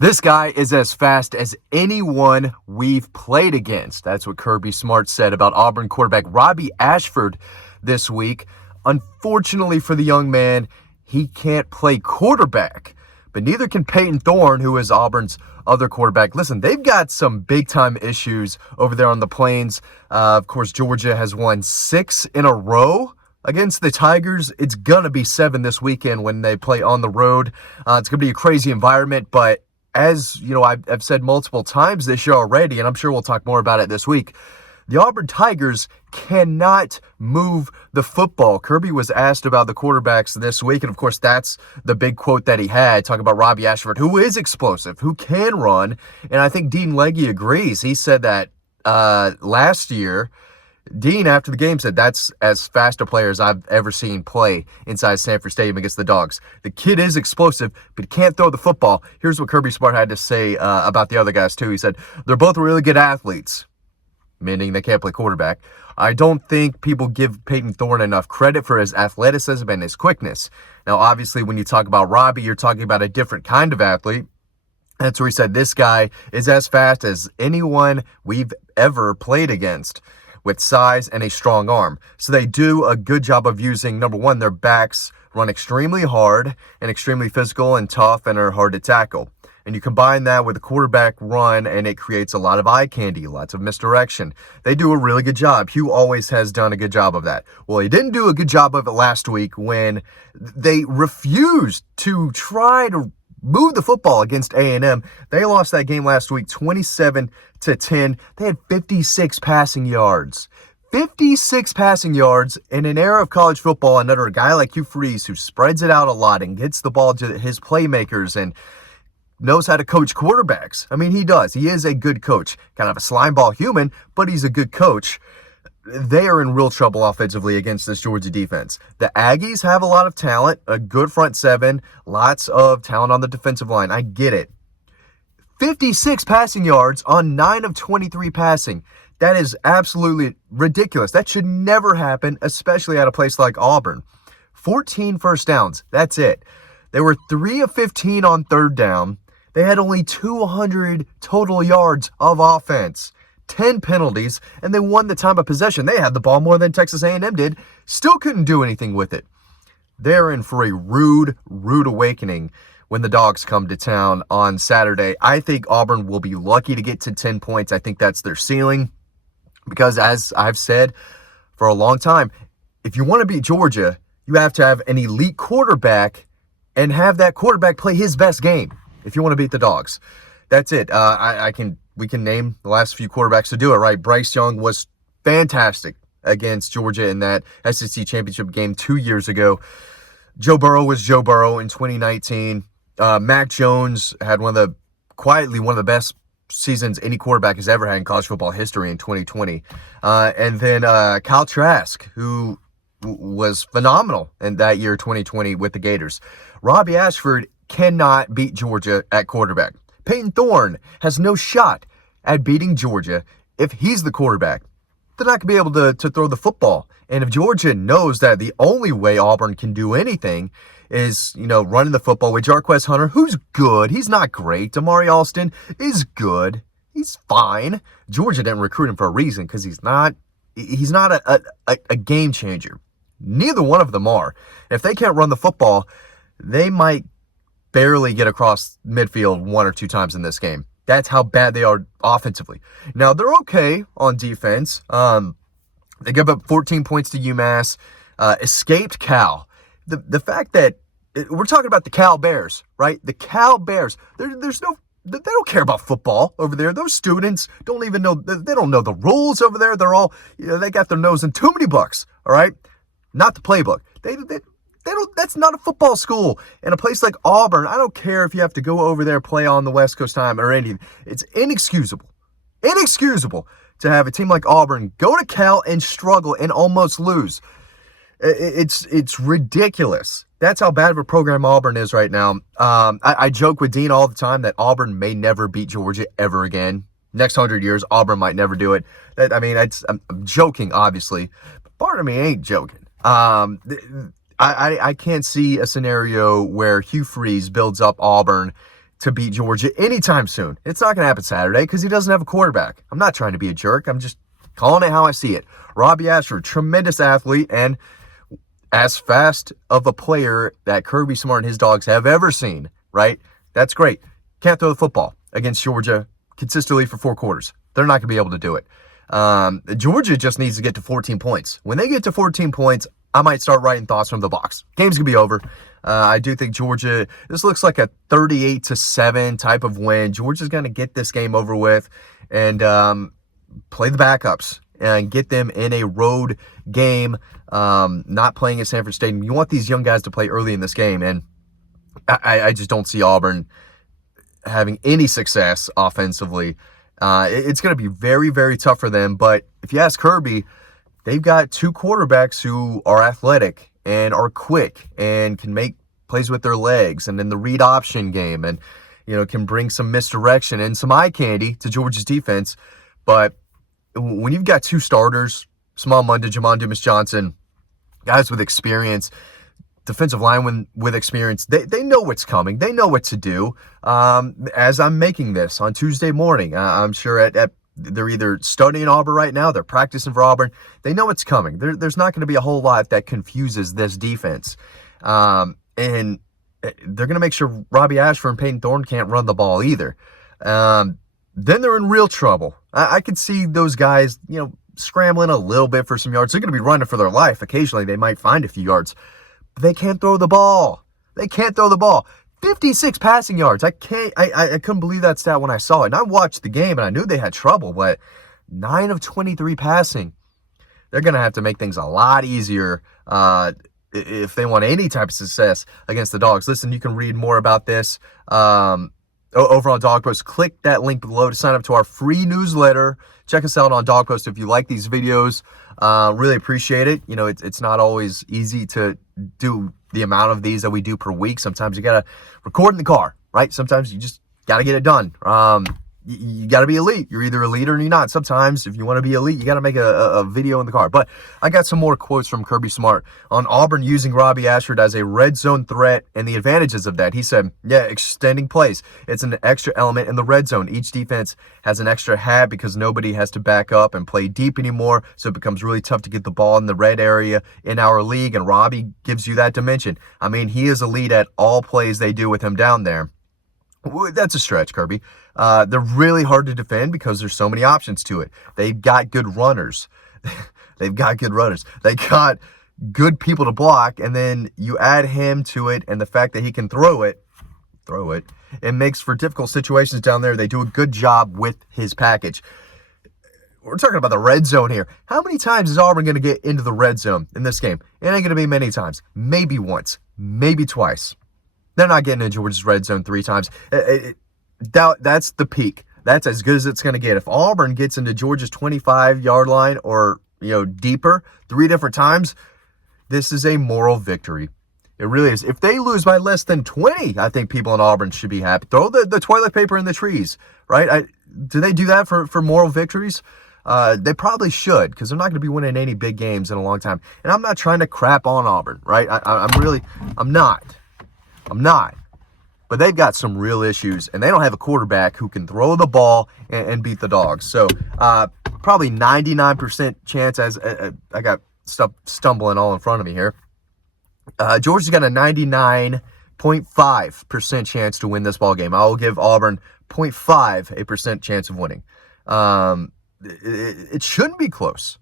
This guy is as fast as anyone we've played against. That's what Kirby Smart said about Auburn quarterback Robbie Ashford this week. Unfortunately for the young man, he can't play quarterback, but neither can Peyton Thorne, who is Auburn's other quarterback. Listen, they've got some big-time issues over there on the Plains. Of course, Georgia has won 6 in a row against the Tigers. It's going to be 7 this weekend when they play on the road. It's going to be a crazy environment, but as you know, I've said multiple times this year already, and I'm sure we'll talk more about it this week, the Auburn Tigers cannot move the football. Kirby was asked about the quarterbacks this week, and of course that's the big quote that he had, talking about Robbie Ashford, who is explosive, who can run, and I think Dean Legge agrees. He said that last year, Dean, after the game, said that's as fast a player as I've ever seen play inside Sanford Stadium against the Dogs. The kid is explosive, but he can't throw the football. Here's what Kirby Smart had to say about the other guys, too. He said, they're both really good athletes, meaning they can't play quarterback. I don't think people give Peyton Thorne enough credit for his athleticism and his quickness. Now, obviously, when you talk about Robbie, you're talking about a different kind of athlete. That's where he said this guy is as fast as anyone we've ever played against, with size and a strong arm. So they do a good job of using, number one, their backs run extremely hard and extremely physical and tough and are hard to tackle. And you combine that with the quarterback run, and it creates a lot of eye candy, lots of misdirection. They do a really good job. Hugh always has done a good job of that. Well, he didn't do a good job of it last week when they refused to try to move the football against A&M. They lost that game last week 27-10. They had 56 passing yards. 56 passing yards in an era of college football, and under a guy like Hugh Freeze, who spreads it out a lot and gets the ball to his playmakers and knows how to coach quarterbacks. I mean, he does. He is a good coach. Kind of a slime ball human, but he's a good coach. They are in real trouble offensively against this Georgia defense. The Aggies have a lot of talent, a good front seven, lots of talent on the defensive line. I get it. 56 passing yards on 9 of 23 passing. That is absolutely ridiculous. That should never happen, especially at a place like Auburn. 14 first downs. That's it. They were 3 of 15 on third down. They had only 200 total yards of offense. 10 penalties, and they won the time of possession. They had the ball more than Texas A&M did. Still couldn't do anything with it. They're in for a rude awakening when the Dogs come to town on Saturday. I think Auburn will be lucky to get to 10 points. I think that's their ceiling because, as I've said for a long time, if you want to beat Georgia, you have to have an elite quarterback and have that quarterback play his best game if you want to beat the Dogs. That's it. We can name the last few quarterbacks to do it, right? Bryce Young was fantastic against Georgia in that SEC championship game 2 years ago. Joe Burrow was Joe Burrow in 2019. Mac Jones had quietly one of the best seasons any quarterback has ever had in college football history in 2020. And then Kyle Trask, who was phenomenal in that year, 2020, with the Gators. Robbie Ashford cannot beat Georgia at quarterback. Peyton Thorne has no shot at beating Georgia if he's the quarterback. They're not going to be able to throw the football. And if Georgia knows that the only way Auburn can do anything is, running the football with Jarquez Hunter, who's good. He's not great. Damari Alston is good. He's fine. Georgia didn't recruit him for a reason because he's not a game changer. Neither one of them are. If they can't run the football, they might barely get across midfield 1 or 2 times in this game. That's how bad they are offensively. Now, they're okay on defense. They give up 14 points to UMass, escaped Cal. The fact that we're talking about the Cal Bears, right? The Cal Bears. They don't care about football over there. Those students don't even know, they don't know the rules over there. They're all, they got their nose in too many books, all right? Not the playbook. That's not a football school. In a place like Auburn, I don't care if you have to go over there, play on the West Coast time or anything. It's inexcusable to have a team like Auburn go to Cal and struggle and almost lose. It's ridiculous. That's how bad of a program Auburn is right now. I joke with Dean all the time that Auburn may never beat Georgia ever again. Next 100 years, Auburn might never do it. I'm joking, obviously, but part of me ain't joking. I can't see a scenario where Hugh Freeze builds up Auburn to beat Georgia anytime soon. It's not going to happen Saturday because he doesn't have a quarterback. I'm not trying to be a jerk. I'm just calling it how I see it. Robbie Ashford, tremendous athlete and as fast of a player that Kirby Smart and his dogs have ever seen, right? That's great. Can't throw the football against Georgia consistently for 4 quarters. They're not going to be able to do it. Georgia just needs to get to 14 points. When they get to 14 points, I might start writing thoughts from the box. Game's going to be over. I do think Georgia, this looks like a 38-7 type of win. Georgia's going to get this game over with and play the backups and get them in a road game, not playing at Sanford Stadium. You want these young guys to play early in this game, and I just don't see Auburn having any success offensively. It's going to be very, very tough for them, but if you ask Kirby, they've got 2 quarterbacks who are athletic and are quick and can make plays with their legs and in the read option game and, can bring some misdirection and some eye candy to Georgia's defense. But when you've got 2 starters, Small Monday, Jamon Dumas-Johnson, guys with experience, defensive linemen with experience, they know what's coming. They know what to do. As I'm making this on Tuesday morning, I'm sure they're either studying Auburn right now, they're practicing for Auburn. They know it's coming. There's not going to be a whole lot that confuses this defense. And they're going to make sure Robbie Ashford and Peyton Thorne can't run the ball either. Then they're in real trouble. I could see those guys, scrambling a little bit for some yards. They're going to be running for their life. Occasionally they might find a few yards. But they can't throw the ball. 56 passing yards. I couldn't believe that stat when I saw it. And I watched the game and I knew they had trouble, but 9 of 23 passing. They're going to have to make things a lot easier if they want any type of success against the Dogs. Listen, you can read more about this over on Dog Post. Click that link below to sign up to our free newsletter. Check us out on Dog Post if you like these videos. Really appreciate it. It's not always easy to do the amount of these that we do per week. Sometimes you got to record in the car, right? Sometimes you just got to get it done. You got to be elite. You're either elite or you're not. Sometimes if you want to be elite, you got to make a video in the car. But I got some more quotes from Kirby Smart on Auburn using Robbie Ashford as a red zone threat and the advantages of that. He said, extending plays. It's an extra element in the red zone. Each defense has an extra hat because nobody has to back up and play deep anymore. So it becomes really tough to get the ball in the red area in our league. And Robbie gives you that dimension. I mean, he is elite at all plays they do with him down there. That's a stretch, Kirby. They're really hard to defend because there's so many options to it. They've got good runners. They got good people to block, and then you add him to it, and the fact that he can throw it, it makes for difficult situations down there. They do a good job with his package. We're talking about the red zone here. How many times is Auburn going to get into the red zone in this game? It ain't going to be many times. Maybe once, maybe twice. They're not getting into Georgia's red zone 3 times. That's the peak. That's as good as it's going to get. If Auburn gets into Georgia's 25-yard line or, deeper 3 different times, this is a moral victory. It really is. If they lose by less than 20, I think people in Auburn should be happy. Throw the toilet paper in the trees, right? Do they do that for moral victories? They probably should, because they're not going to be winning any big games in a long time. And I'm not trying to crap on Auburn, right? I'm not. But they've got some real issues, and they don't have a quarterback who can throw the ball and beat the Dogs. So probably 99% chance, as I got stuff stumbling all in front of me here. Georgia's got a 99.5% chance to win this ball game. I will give Auburn 0.5% chance of winning. It shouldn't be close.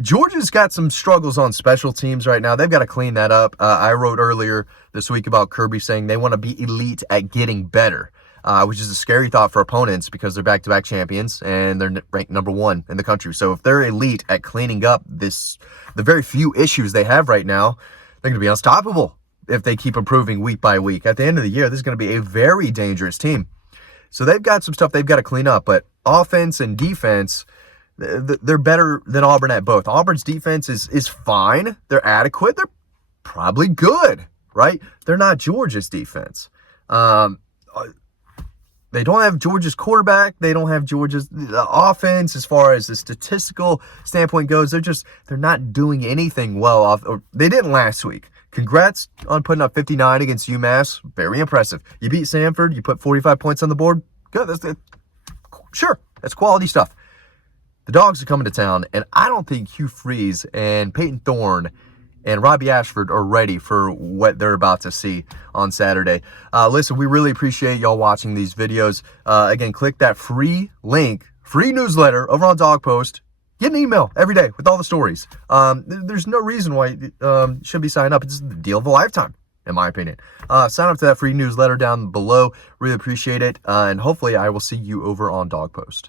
Georgia's got some struggles on special teams right now. They've got to clean that up. I wrote earlier this week about Kirby saying they want to be elite at getting better, which is a scary thought for opponents because they're back-to-back champions and they're ranked number 1 in the country. So if they're elite at cleaning up the very few issues they have right now, they're going to be unstoppable if they keep improving week by week. At the end of the year, this is going to be a very dangerous team. So they've got some stuff they've got to clean up, but offense and defense, they're better than Auburn at both. Auburn's defense is fine. They're adequate. They're probably good, right? They're not Georgia's defense. They don't have Georgia's quarterback. They don't have Georgia's offense as far as the statistical standpoint goes. They're not doing anything well off. Or they didn't last week congrats on putting up 59 against UMass. Very impressive. You beat Samford. You put 45 points on the board. Good. Sure, that's quality stuff. The Dogs are coming to town, and I don't think Hugh Freeze and Peyton Thorne and Robbie Ashford are ready for what they're about to see on Saturday. Listen, we really appreciate y'all watching these videos. Again, click that free link, free newsletter over on Dog Post. Get an email every day with all the stories. There's no reason why you should be signing up. It's the deal of a lifetime, in my opinion. Sign up to that free newsletter down below. Really appreciate it. And hopefully I will see you over on Dog Post.